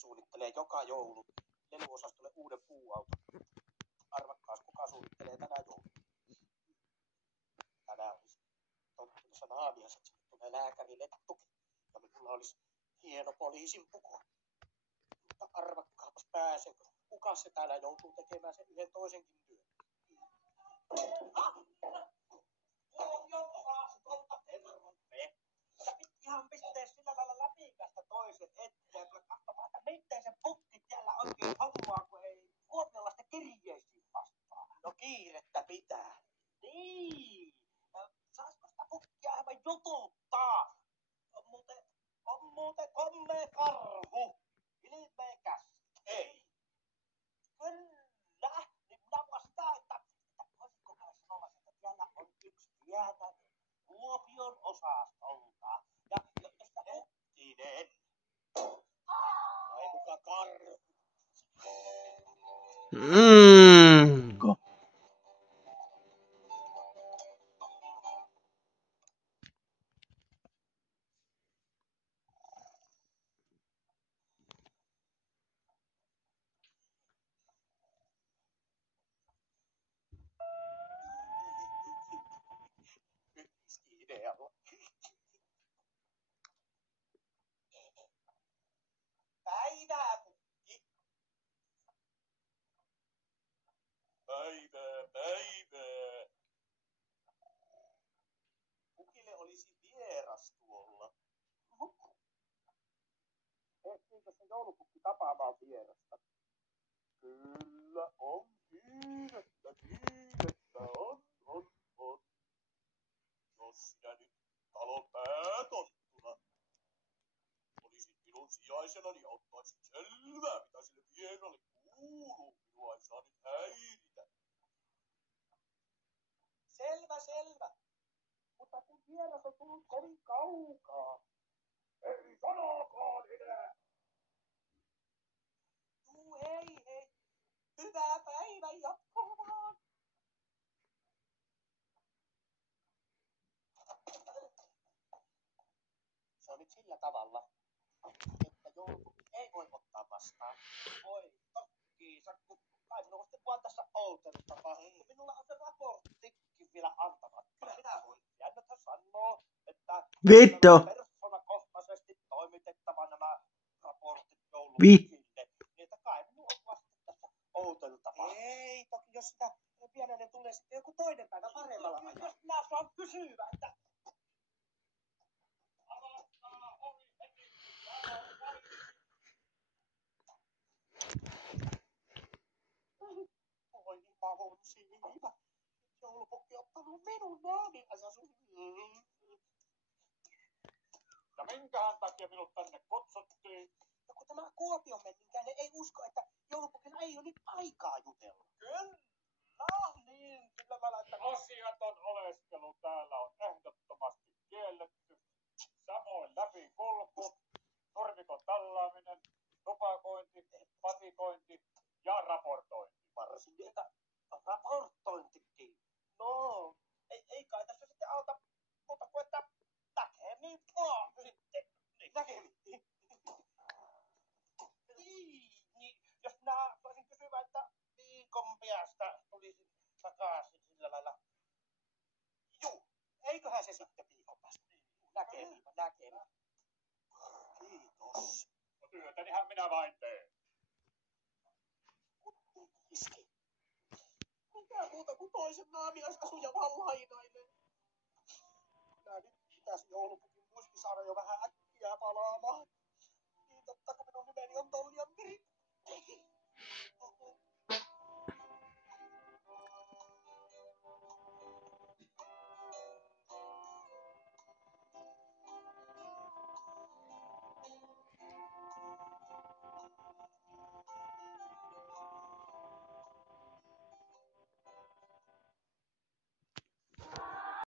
suunnittelee joka joulu lelyosastolle uuden puuauton. Arvakkaas, kuka suunnittelee tänä jouluna? Tänään olisi tonttuissa naamias, että sinne tulee lääkäri Lettukin. Ja minulla olisi hieno poliisin puku. Mutta arvakkaapas pääsenkö? Kuka se täällä joutuu tekemään sen yhden toisenkin työn? Kuopion osastolta terve. Sä piti ihan pistää sillä lailla läpikästä toisen eteen. Tule katsomaan, että miten se pukki täällä oikein hommaa, kun ei kuopiolaista kirjeisiin vastaa. No kiirettä pitää. Niin. Saisiko sitä pukkia aivan jututtaa? On muuten kommea karhu. Ilmeikäs. Ei. Kyllä. Niin minä vastaan, että voisitko kai sanoa, että täällä on yksi tietäinen Kuopion osastolta. Ja josta hetkinen. Vai muka karhu? Idealla. Päivää, pukki. Päivää. Pukille olisi vieras tuolla. Ehtiinkö se joulupukki tapaamaan vierasta? Kyllä on kiirettä on. Jos sinä nyt talon päätonttuna olisit minun sijaisenani ja ottaisit selvää, mitä sille vieralle kuuluu. Minua ei saa nyt häiritä. Selvä. Mutta kun vieras on tullut kovin kaukaa. Ei sanokaan enää. Hei. Hyvää päivän jatkoa vaan. Se on nyt sillä tavalla, että joulupukki ei voi ottaa vastaan. Voi tokkiisa, kun kai minua sitten vaan tässä outeltava. Minulla on se raporttikin vielä antamatta. Kyllä minä voin. Jännäthän sanoo, että persoonakohtaisesti toimitettava nämä raportit joulupukille. Niin että kai minua on vasta tässä outeltava. Ei, toki jos sitä pienelle tulee sitten joku toinen päivä paremmalla ajalla. Jos minä saan kysyä, että voi pahon siinä. Joulupukki on ottanut minun naamiasasun. Ja minkähän takia minut tänne kutsuttiin? No kun tämä Kuopion menninkäinen ei usko, että joulupukilla ei ole nyt aikaa jutella. Kyllä, niin. Sillä lailla, että asiaton oleskelu täällä on ehdottomasti kielletty. Samoin läpikulku, nurmikon tallaaminen, tupakointi, patikointi ja raportointi. Varsinkin, että raportointikin. No, ei kai tässä sitten auta muuta kuin, että näkemiin vaan sitten. Näkemiin. Niin, jos minä voisin kysyä, että viikon päästä tulisin takaisin sillä lailla. Juu, eiköhän se sitten viikon päästä. Näkemiin. Kiitos. No työtänihän minä vain teen. Iski. Mikä muuta kuin toisen naamiaisasu ja vaan lainailee. Kyllä nyt pitäisi joulupukin muisti saada jo vähän äkkiä palaamaan. Niin totta, kun minun nimeni on Toljan Meri.